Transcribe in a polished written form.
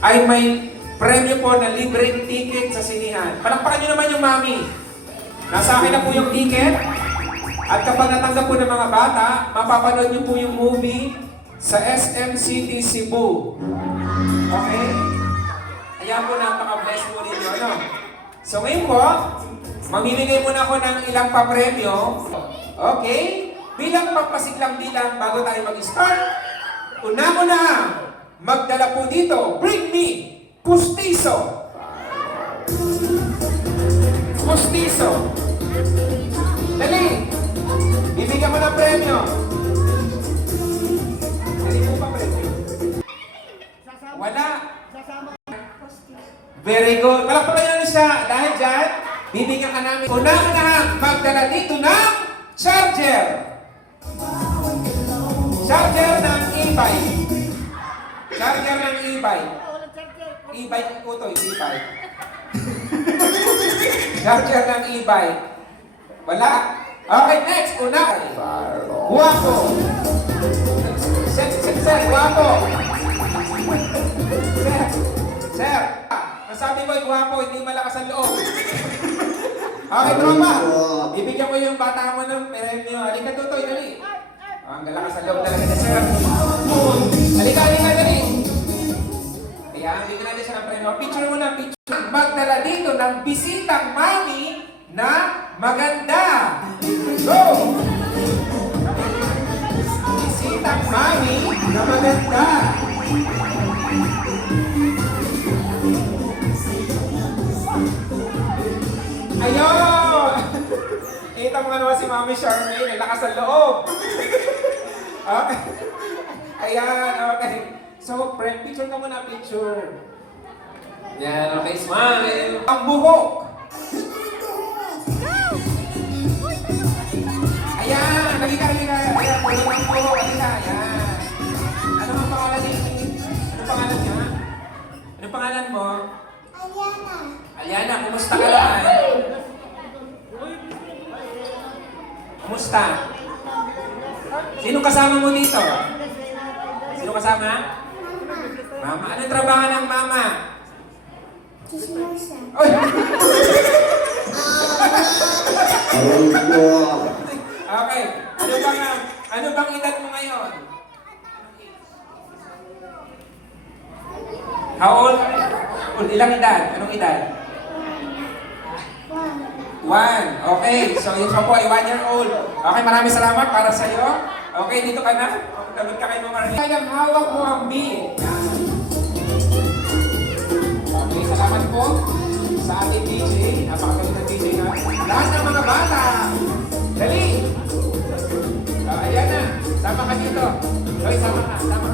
ay may premyo po na libreng ticket sa sinihan. Palakpakan nyo naman yung mami. Nasa akin na po yung ticket. At kapag natanggap po ng mga bata, mapapanood nyo po yung movie sa SM City, Cebu. Okay? Ayan po, napaka-bless po ninyo. Ano? So ngayon po, mamimigay muna ako ng ilang papremyo. Okay? Bilang pampasiglang bilang bago tayo mag-start, una-una, magdala po dito, bring me, pustiso. Pustiso. Dali. Bibigyan mo ng premyo. Dali po pa premyo. Wala. Very good. Palakpakan nyo na siya. Dahil dyan, bibigyan ka namin. Una-una, magdala dito ng charger. Charger ng e-bike. Charger ng e-bike. E-bike ko to, e-bike. Charger ng e-bike. Wala? Okay, next. Una. Guwapo. Sir, guwapo. Sir. Nasabi mo, guwapo, hindi malakas ang loob. Okay, tropa. Ibigyan mo yung bata mo ng premyo. Halika, Tutoy, dali. Ang galakas ang loob talaga na, sir. Halika, dali. Kaya, bigyan natin siya ng premyo. Picture mo na, picture. Magdala dito ng bisitang mami na maganda. Go! Bisitang mami na maganda. Ayun! Kita mo nga naman si Mami Charmaine, ang lakas ang loob. Okay. Ayan, okay. So, friend, picture ka muna, picture. Yan, okay, smile. Ang buhok. Ayan, halika. Ayan, puno ng buhok, halika. Ayan. Ano ang pangalan niya? Ano pangalan niya? Ano pangalan mo? Aliana, kumusta ka naman? Kumusta? Sino kasama mo dito? Sino kasama? Mama. Anong trabaho ng mama? Chismosa. Oy! Okay. Ano bang edad mo ngayon? How old? Ilang edad? Anong edad? 1. Okay. So, yung siya po ay 1 year old. Okay, maraming salamat para sa iyo. Okay, dito ka na. Talod ka kay Mama Rene. Kaya hawak mo ang beat. Okay, salamat po sa ating DJ. Napakagaling na DJ na. Lahat ng mga bata. Dali. Ayan na. Sama ka dito. Okay, sama ka. Sama.